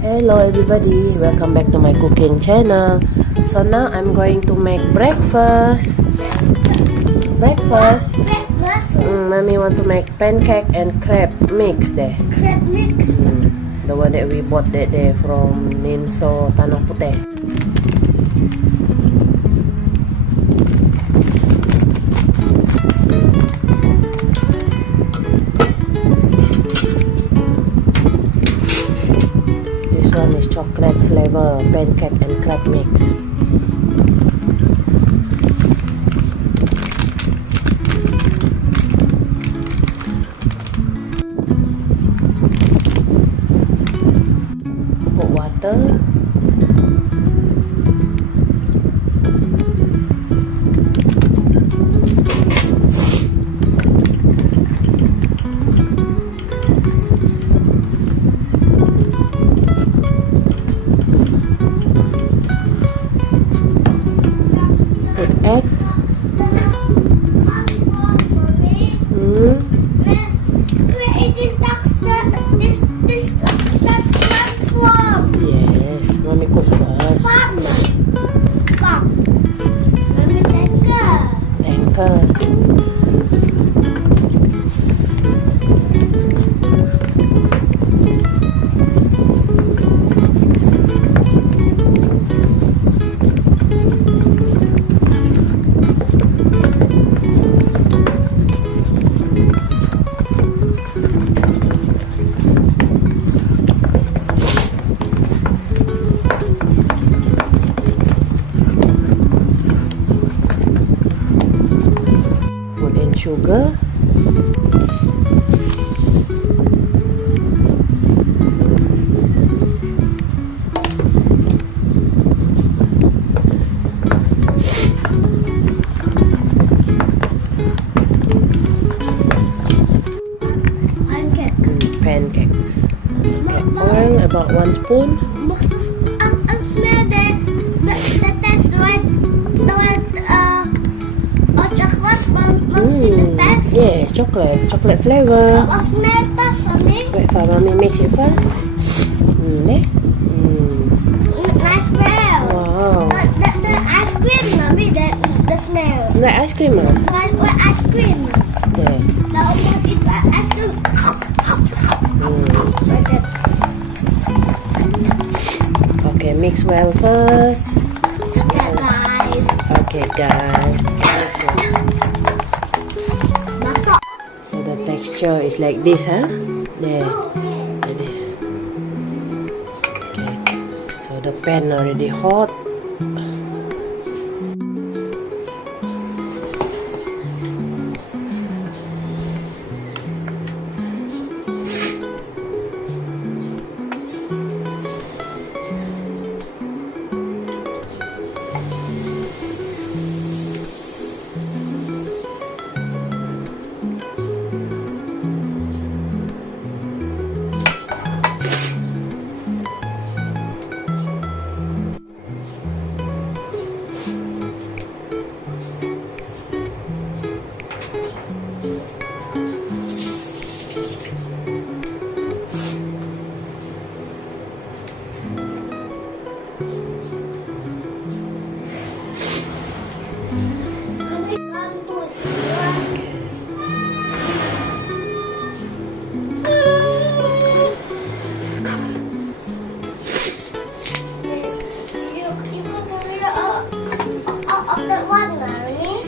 Hello everybody, welcome back to my cooking channel. So now I'm going to make breakfast. Mommy want to make pancake and crab mix there. Crab mix? The one that we bought that day from Ninso Tanah Puteh. This one is chocolate flavor pancake and crab mix. Put water. Egg. Where is this from? Yes, mommy cook first. Farm. Mommy tanker. Put in sugar. Pancake. Okay, oil about 1 spoon. I smell the taste like chocolate. Mom see the taste. Yeah, chocolate flavor. I smell that for me. Wait for mommy mix it first. There. Nice smell. Wow. The ice cream, mommy, the smell. Like ice cream, ah? Like ice cream. Yeah. Now what is ice cream? Like that. Okay, mix well first. Yeah, guys. Okay, guys. Butter. So the texture is like this, huh? There. Like this. Okay. So the pan already hot.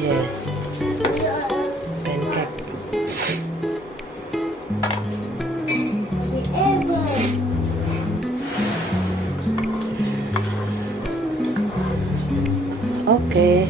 Yeah. Pancake. Okay.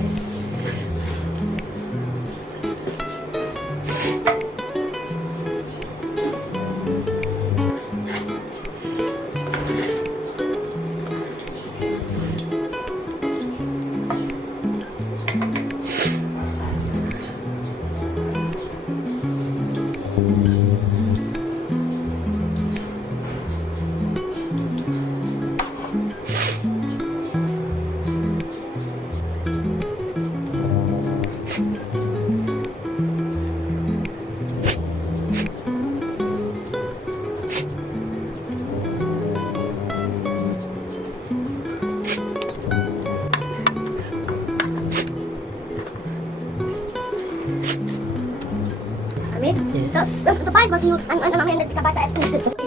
guys, masih ang hindi kita basa es krim.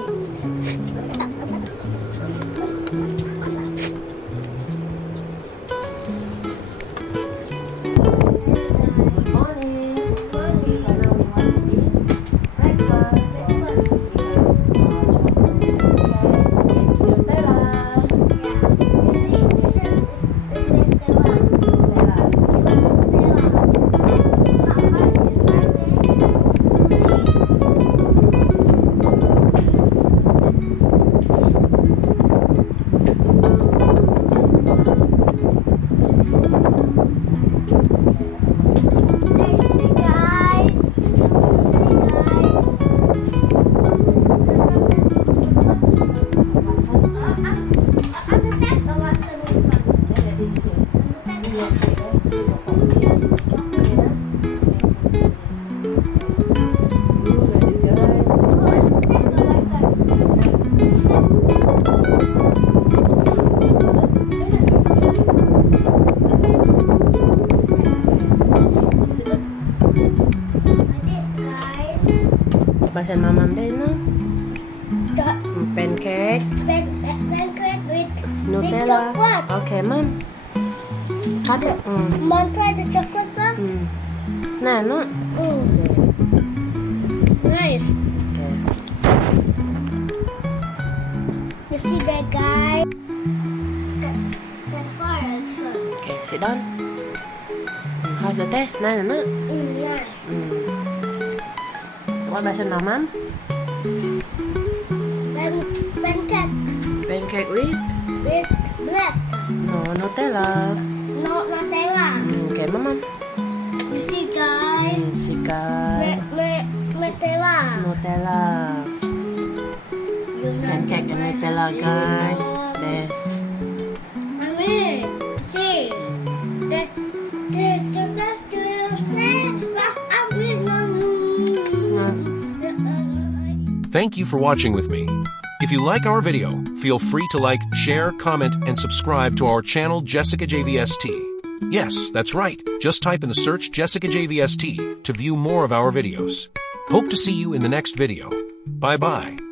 Bahasan mamam din, no? Pancake. Pancake with Nutella. chocolate. Okay, Mom. Cut it. Mom, try the chocolate first. Nah, no. Nice. Okay. You see that, guys? That's why I said. Okay, sit down. How's the taste? Nice, no? Nice. What bahasan mamam? Pancake Pancake with? with bread. No, Nutella. No Nutella. Okay, mamam. You see, guys? Jessica. Nutella. Nutella. Pancake and Nutella, guys. There. Mommy, see. The chocolate Thank you for watching with me. If you like our video, feel free to like, share, comment, and subscribe to our channel Jessicajvst. Yes, that's right. Just type in the search Jessicajvst to view more of our videos. Hope to see you in the next video. Bye-bye.